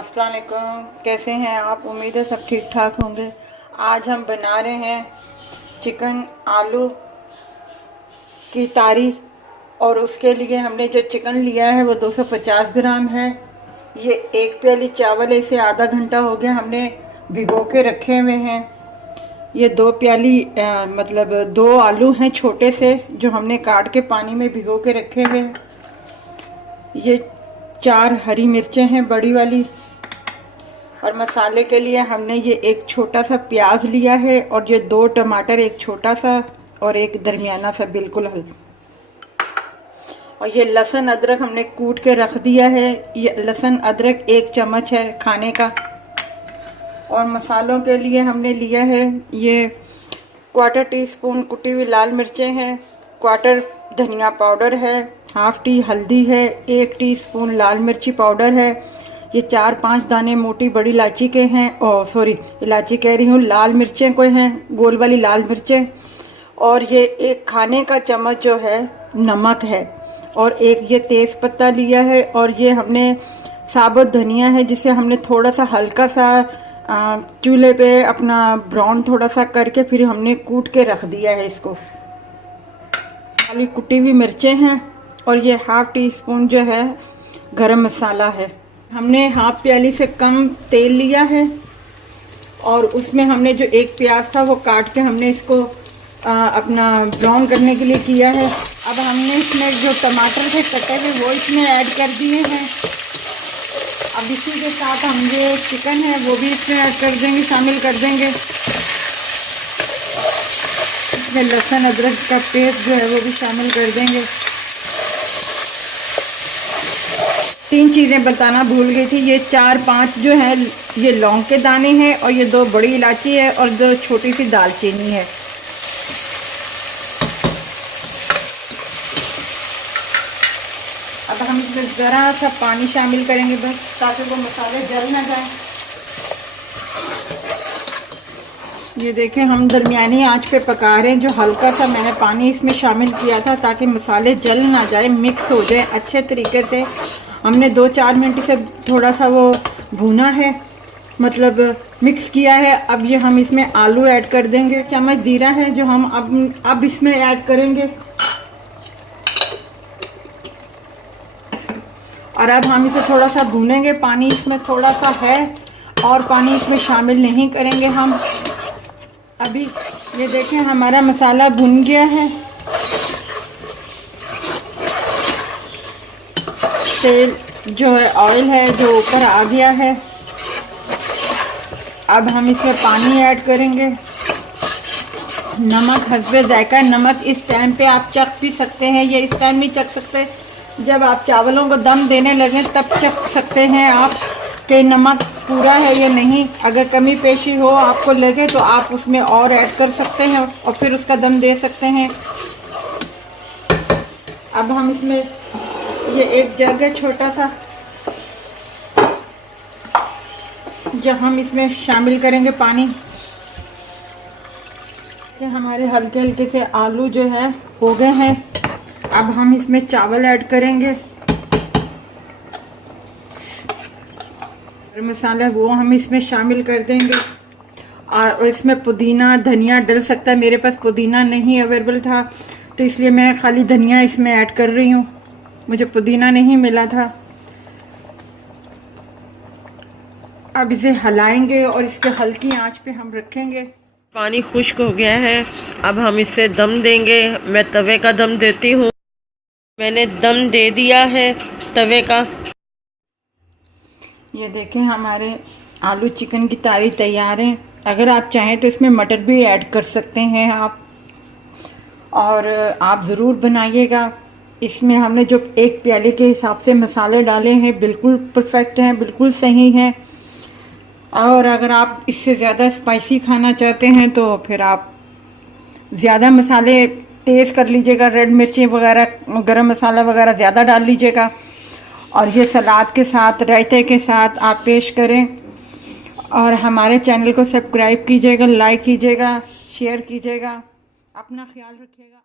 अस्सलाम वालेकुम, कैसे हैं आप? उम्मीद है सब ठीक ठाक होंगे। आज हम बना रहे हैं चिकन आलू की तारी। और उसके लिए हमने जो चिकन लिया है वो 250 ग्राम है। ये एक प्याली चावल है, इसे आधा घंटा हो गया हमने भिगो के रखे हुए हैं। ये दो प्याली मतलब दो आलू हैं छोटे से, जो हमने काट के पानी में भिगो के रखे हुए हैं। ये 4 हरी मिर्चें हैं बड़ी वाली। और मसाले के लिए हमने ये एक छोटा सा प्याज लिया है, और ये 2 टमाटर, एक छोटा सा और एक दरमियाना सा बिल्कुल हल्का। और ये लहसुन अदरक हमने कूट के रख दिया है। ये लहसुन अदरक 1 चम्मच है खाने का। और मसालों के लिए हमने लिया है ये 1/4 टीस्पून कुटी हुई लाल मिर्चें हैं, 1/4 धनिया पाउडर है, 1/2 टी हल्दी है, 1 टीस्पून लाल मिर्ची पाउडर है। ये 4-5 दाने मोटी बड़ी इलायची के हैं। सॉरी, इलायची कह रही हूँ, लाल मिर्चें कोई हैं, गोल वाली लाल मिर्चें। और ये 1 खाने का चम्मच जो है नमक है। और एक ये तेज़ पत्ता लिया है। और ये हमने साबुत धनिया है, जिसे हमने थोड़ा सा हल्का सा चूल्हे पे अपना ब्राउन थोड़ा सा करके फिर हमने कूट के रख दिया है इसको। खाली कुटी हुई मिर्चें हैं। और ये 1/2 टीस्पून जो है गरम मसाला है। हमने 1/2 प्याली से कम तेल लिया है। और उसमें हमने जो एक प्याज था वो काट के हमने इसको अपना ब्राउन करने के लिए किया है। अब हमने इसमें जो टमाटर थे कटे हुए वो इसमें ऐड कर दिए हैं। अब इसी के साथ हम जो चिकन है वो भी इसमें ऐड कर देंगे, शामिल कर देंगे। इसमें लहसुन अदरक का पेस्ट जो है वो भी शामिल कर देंगे। 3 चीज़ें बताना भूल गई थी। ये 4-5 जो है ये लौंग के दाने हैं, और ये 2 बड़ी इलायची है, और 2 छोटी सी दालचीनी है। अब हम इसमें ज़रा सा पानी शामिल करेंगे बस, ताकि वो मसाले जल ना जाए। ये देखें, हम दरमियानी आंच पे पका रहे हैं। जो हल्का सा मैंने पानी इसमें शामिल किया था ताकि मसाले जल ना जाए, मिक्स हो जाए अच्छे तरीके से। हमने 2-4 मिनट से थोड़ा सा वो भुना है, मतलब मिक्स किया है। अब ये हम इसमें आलू ऐड कर देंगे। चम्मच जीरा है जो हम अब इसमें ऐड करेंगे। और अब हम इसे थोड़ा सा भूनेंगे। पानी इसमें थोड़ा सा है, और पानी इसमें शामिल नहीं करेंगे हम अभी। ये देखें, हमारा मसाला भुन गया है। तेल जो है, ऑयल है जो ऊपर आ गया है। अब हम इसमें पानी ऐड करेंगे। नमक हस्बे जायका। नमक इस टाइम पे आप चख भी सकते हैं, या इस टाइम भी चख सकते हैं, जब आप चावलों को दम देने लगे तब चख सकते हैं आप कि नमक पूरा है या नहीं। अगर कमी पेशी हो आपको लगे तो आप उसमें और ऐड कर सकते हैं, और फिर उसका दम दे सकते हैं। अब हम इसमें ये एक जग है छोटा सा, जो हम इसमें शामिल करेंगे पानी। ये हमारे हल्के हल्के से आलू जो है हो गए हैं। अब हम इसमें चावल ऐड करेंगे। मसाला वो हम इसमें शामिल कर देंगे। और इसमें पुदीना धनिया डल सकता है। मेरे पास पुदीना नहीं अवेलेबल था, तो इसलिए मैं खाली धनिया इसमें ऐड कर रही हूँ, मुझे पुदीना नहीं मिला था। अब इसे हिलाएंगे और इसके हल्की आंच पे हम रखेंगे। पानी खुश्क हो गया है, अब हम इसे दम देंगे। मैं तवे का दम देती हूँ। मैंने दम दे दिया है तवे का। ये देखें, हमारे आलू चिकन की तारी तैयार है। अगर आप चाहें तो इसमें मटर भी ऐड कर सकते हैं आप, और आप ज़रूर बनाइएगा। इसमें हमने जो एक प्याले के हिसाब से मसाले डाले हैं बिल्कुल परफेक्ट हैं, बिल्कुल सही हैं। और अगर आप इससे ज़्यादा स्पाइसी खाना चाहते हैं तो फिर आप ज़्यादा मसाले तेज़ कर लीजिएगा, रेड मिर्ची वगैरह, गरम मसाला वगैरह ज़्यादा डाल लीजिएगा। और ये सलाद के साथ, रायते के साथ आप पेश करें। और हमारे चैनल को सब्सक्राइब कीजिएगा, लाइक कीजिएगा, शेयर कीजिएगा। अपना ख्याल रखिएगा।